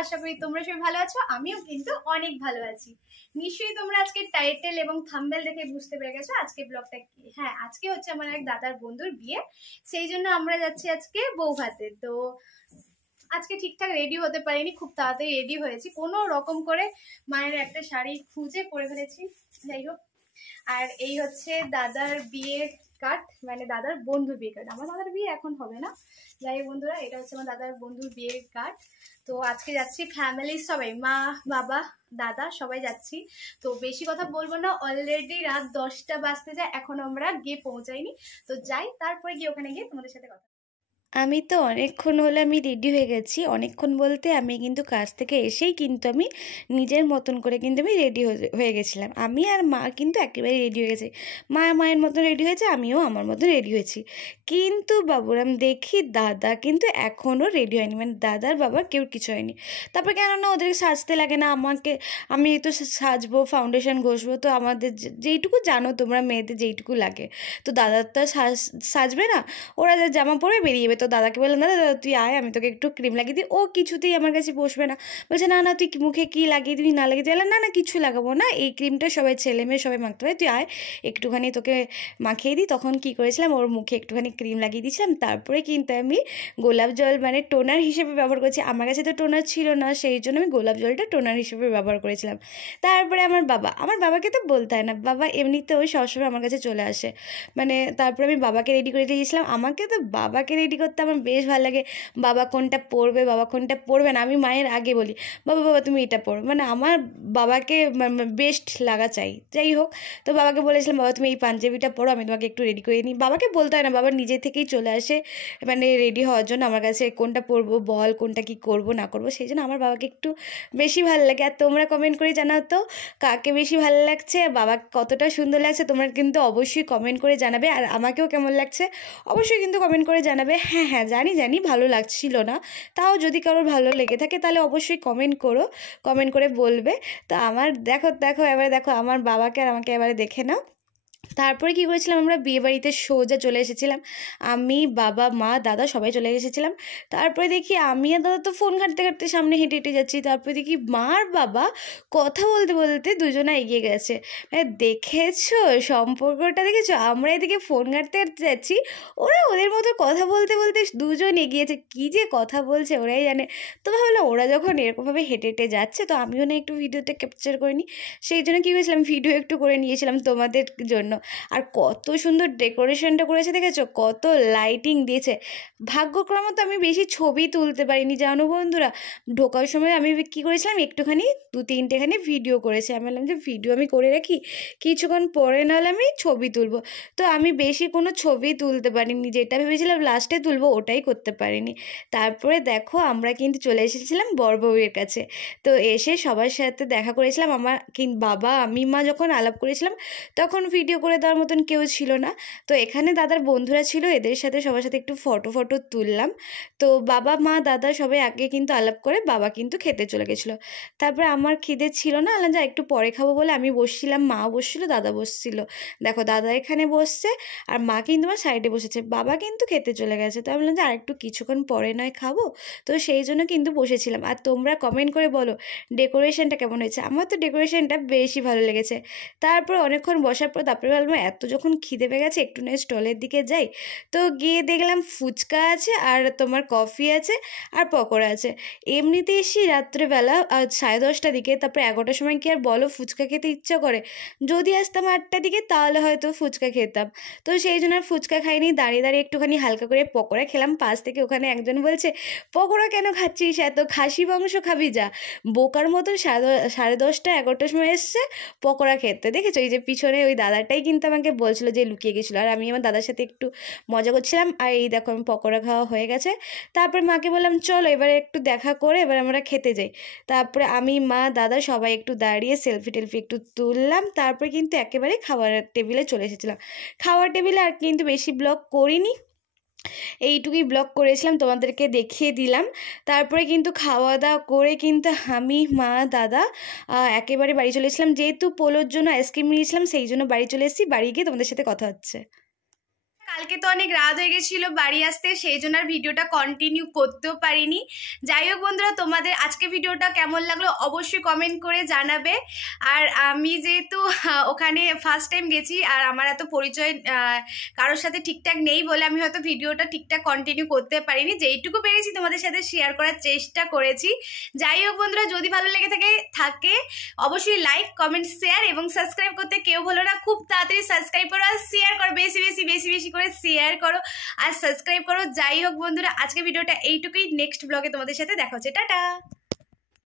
আশা করি তোমরা সবাই ভালো আছো। আমিও কিন্তু অনেক ভালো আছি। নিশ্চয়ই তোমরা আজকে টাইটেল এবং থাম্বনেল দেখে বুঝতে পেরে গেছো আজকে ব্লগটা কি। হ্যাঁ, আজকে হচ্ছে আমার এক দাদার বন্ধুর বিয়ে, সেই জন্য আমরা যাচ্ছি আজকে বৌভাতে। তো আজকে ঠিকঠাক রেডি হতে পারিনি, খুব তাড়াতাড়ি রেডি হয়েছি কোনো রকম করে, মায়ের একটা শাড়ি খুঁজে পরে ফেলেছি। যাই হোক, আর এই হচ্ছে দাদার বিয়ের কার্ড, মানে দাদার বন্ধুর বিয়ে কার্ড। আমার দাদার বিয়ে এখন হবে না। যাই বন্ধুরা, এটা হচ্ছে আমার দাদার বন্ধুর বিয়ের কার্ড। তো আজকে যাচ্ছি ফ্যামিলির সবাই, মা বাবা দাদা সবাই যাচ্ছি। তো বেশি কথা বলবো না, অলরেডি রাত 10টা বাজতে যায়, এখন আমরা গিয়ে পৌঁছাইনি। তো যাই, তারপরে গিয়ে ওখানে গিয়ে তোমাদের সাথে কথা। আমি তো অনেকক্ষণ হলে আমি রেডি হয়ে গেছি। অনেকক্ষণ বলতে আমি কিন্তু কাজ থেকে এসেই কিন্তু আমি নিজের মতন করে কিন্তু আমি রেডি হয়ে গেছিলাম। আমি আর মা কিন্তু একেবারে রেডি হয়ে গেছি। মা মায়ের মতন রেডি হয়েছে, আমিও আমার মতন রেডি হয়েছি। কিন্তু বাবুরাম দেখি দাদা কিন্তু এখনও রেডি হয়নি, মানে দাদার বাবা কেউ কিছু হয়নি। তারপর কেননা ওদেরকে সাজতে লাগে না, আমি তো সাজবো, ফাউন্ডেশন ঘষবো, তো আমাদের যেইটুকু জানো তোমরা মেয়েদের যেইটুকু লাগে, তো দাদার তো সাজবে না, ওরা যা জামা পরে বেরিয়ে যাবে। তো দাদাকে বললাম, দাদা দাদা তুই আয়, আমি তোকে একটু ক্রিম লাগিয়ে দিই। ও কিছুতেই আমার কাছে বসবে না, বলছে না না তুই মুখে কী লাগিয়ে দিবি না লাগিয়ে দিবি। না না কিছু লাগাবো না, এই ক্রিমটা সবাই ছেলে মেয়ে সবাই মাখতে পারে, তুই আয় একটুখানি তোকে মাখিয়ে দিই। তখন কী করেছিলাম, ওর মুখে একটুখানি ক্রিম লাগিয়ে দিয়েছিলাম। তারপরে কিন্তু আমি গোলাপ জল মানে টোনার হিসেবে ব্যবহার করেছি। আমার কাছে তো টোনার ছিল না, সেই জন্য আমি গোলাপ জলটা টোনার হিসেবে ব্যবহার করেছিলাম। তারপরে আমার বাবাকে তো বলতে হয় না, বাবা এমনিতেও সবসময় আমার কাছে চলে আসে। মানে তারপরে আমি বাবাকে রেডি করে দিয়েছিলাম। আমাকে তো বাবাকে রেডি করতে আমার বেশ ভালো লাগে। বাবা কোনটা পরবে, বাবা কোনটা পরবে না, আমি মায়ের আগে বলি বাবা বাবা তুমি এটা পরো, মানে আমার বাবাকে বেস্ট লাগা চাই। যাই হোক, তো বাবাকে বলেছিলাম বাবা তুমি এই পাঞ্জাবিটা পরো, আমি তোমাকে একটু রেডি করে নিই। বাবাকে বলতে হয় না, বাবা নিজে থেকেই চলে আসে মানে রেডি হওয়ার জন্য আমার কাছে, কোনটা পরবো বল, কোনটা কি করব না করব। সেই জন্য আমার বাবাকে একটু বেশি ভালো লাগে। আর তোমরা কমেন্ট করে জানাও তো কাকে বেশি ভালো লাগছে, বাবা কতটা সুন্দর লাগছে, তোমরা কিন্তু অবশ্যই কমেন্ট করে জানাবে। আর আমাকেও কেমন লাগছে অবশ্যই কিন্তু কমেন্ট করে জানাবে। হ্যাঁ হ্যাঁ জানি ভালো লাগছিল না, তাও যদি কারোর ভালো লেগে থাকে তাহলে অবশ্যই কমেন্ট করো, কমেন্ট করে বলবে। তো আমার দেখো দেখো এবারে দেখো আমার বাবাকে আর আমাকে এবারে দেখে নাও। তারপরে কী করেছিলাম, আমরা বিয়েবাড়িতে সোজা চলে এসেছিলাম, আমি বাবা মা দাদা সবাই চলে এসেছিলাম। তারপরে দেখি আমি আর দাদা তো ফোন ঘাঁটতে ঘাঁটতে সামনে হেঁটে হেঁটে যাচ্ছি। তারপরে দেখি মা আর বাবা কথা বলতে বলতে দুজনে এগিয়ে গেছে। দেখেছো সম্পর্কটা, দেখেছো? আমরা এদিকে ফোন ঘাঁটতে ঘাঁটতে যাচ্ছি, ওরা ওদের মতো কথা বলতে বলতে দুজন এগিয়েছে, কী যে কথা বলছে ওরাই জানে। তো ভাবলাম ওরা যখন এরকমভাবে হেঁটে হেঁটে যাচ্ছে, তো আমিও না একটু ভিডিওতে ক্যাপচার করে নিই। সেই জন্য কী করেছিলাম, ভিডিও একটু করে নিয়েছিলাম তোমাদের জন্য। আর কত সুন্দর ডেকোরেশনটা করেছে দেখেছো, কত লাইটিং দিয়েছে। ভাগ্যক্রমে তো আমি বেশি ছবি তুলতে পারিনি জানো বন্ধুরা। ঢোকার সময় আমি কী করেছিলাম, একটুখানি 2-3টেখানি ভিডিও করেছি। আমি বললাম যে ভিডিও আমি করে রাখি, কিছুক্ষণ পরে নাহলে আমি ছবি তুলবো। তো আমি বেশি কোনো ছবি তুলতে পারিনি, যেটা ভেবেছিলাম লাস্টে তুলবো ওটাই করতে পারিনি। তারপরে দেখো আমরা কিন্তু চলে এসেছিলাম বর বউয়ের কাছে। তো এসে সবার সাথে দেখা করেছিলাম। আমার বাবা আমি মা যখন আলাপ করেছিলাম তখন ভিডিও করে দেওয়ার মতন কেউ ছিল না। তো এখানে দাদার বন্ধুরা ছিল, এদের সাথে সবার সাথে একটু ফটো তুললাম। তো বাবা মা দাদা সবাই আগে কিন্তু আলাপ করে বাবা কিন্তু খেতে চলে গেছিলো। তারপরে আমার খিদে ছিল না, আলাম যা একটু পরে খাবো বলে আমি বসছিলাম, মা বসছিল দাদা বসছিল। দেখো দাদা এখানে বসছে আর মা কিন্তু আমার সাইডে বসেছে, বাবা কিন্তু খেতে চলে গেছে। তো আমি বললাম যে আর একটু কিছুক্ষণ পরে নয় খাবো, তো সেই জন্য কিন্তু বসেছিলাম। আর তোমরা কমেন্ট করে বলো ডেকোরেশনটা কেমন হয়েছে। আমার তো ডেকোরেশনটা বেশি ভালো লেগেছে। তারপর অনেকক্ষণ বসার পর তারপরে ভাবলাম এত যখন খিদে পেয়ে গেছে একটু নয় স্টলের দিকে যাই। তো গিয়ে দেখলাম ফুচকা আছে আর তোমার কফি আছে আর পকোড়া আছে। এমনিতে এসি রাত্রেবেলা 10:30টার দিকে, তারপরে 11টার সময় কি আর বলো ফুচকা খেতে ইচ্ছা করে? যদি আসতাম 8টার দিকে তাহলে হয়তো ফুচকা খেতাম। তো সেই জন্য আর ফুচকা খাইনি, দাঁড়িয়ে দাঁড়িয়ে একটুখানি হালকা করে পকোড়া খেলাম। পাশ থেকে ওখানে একজন বলছে পকোড়া কেন খাচ্ছিস, এত খাসি মাংস খাবি যা। বোকার মতন 10:30 11টার সময় এসছে পকোড়া খেতে। দেখেছো এই যে পিছনে ওই দাদাটাই কিন্তু আমাকে বলছিল যে লুকিয়ে গেছিলো, আর আমি আমার দাদার সাথে একটু মজা করছিলাম। আর এই দেখো আমি পকোড়া খাওয়া হয়ে গেছে। তারপরে মাকে বললাম চলো এবারে একটু দেখা করে এবার আমরা খেতে যাই। তারপরে আমি মা দাদা সবাই একটু দাঁড়িয়ে সেলফি টেলফি একটু তুললাম। তারপরে কিন্তু একেবারে খাবার টেবিলে চলে এসেছিলাম। খাওয়ার টেবিলে আর কিন্তু বেশি ব্লগ করিনি, এইটুকুই ব্লগ করেছিলাম, তোমাদেরকে দেখিয়ে দিলাম। তারপরে কিন্তু খাওয়া দাওয়া করে কিন্তু আমি মা দাদা একেবারে বাড়ি চলে এসেছিলাম। যেহেতু পোলোর জন্য আইসক্রিম নিয়েছিলাম সেই জন্য বাড়ি চলে এসেছি, বাড়ি গিয়ে তোমাদের সাথে কথা হচ্ছে। কালকে তো অনেক রাত হয়ে গেছিল বাড়ি আসতে, সেই জন্য আর ভিডিওটা কন্টিনিউ করতেও পারিনি। যাই হোক বন্ধুরা, তোমাদের আজকে ভিডিওটা কেমন লাগলো অবশ্যই কমেন্ট করে জানাবে। আর আমি যেহেতু ওখানে ফার্স্ট টাইম গেছি আর আমার এত পরিচয় কারোর সাথে ঠিকঠাক নেই বলে আমি হয়তো ভিডিওটা ঠিকঠাক কন্টিনিউ করতে পারিনি, যেইটুকু পেরেছি তোমাদের সাথে শেয়ার করার চেষ্টা করেছি। যাই হোক বন্ধুরা, যদি ভালো লেগে থাকে অবশ্যই লাইক, কমেন্ট, শেয়ার এবং সাবস্ক্রাইব করতে কেউ বলো না। খুব তাড়াতাড়ি সাবস্ক্রাইব করো আর শেয়ার করো, বেশি বেশি করে শেয়ার করো আর সাবস্ক্রাইব করো। যাই হোক বন্ধুরা, আজকে ভিডিওটা এইটুকুই। নেক্সট ব্লগে তোমাদের সাথে দেখা হচ্ছে। টাটা।